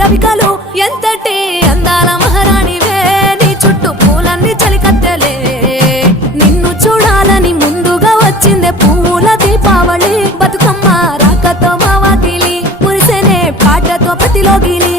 రవికలు ఎంతటి అందాల మహారాణివే నీ చుట్టూ పూలన్నీ చలికత్తెలే నిన్ను చూడాలని ముందుగా వచ్చిందే పూల దీపావళి బతుకమ్మ రాకతో మా వాకిలి మురిసెనే పాటతో ప్రతిలోగిలి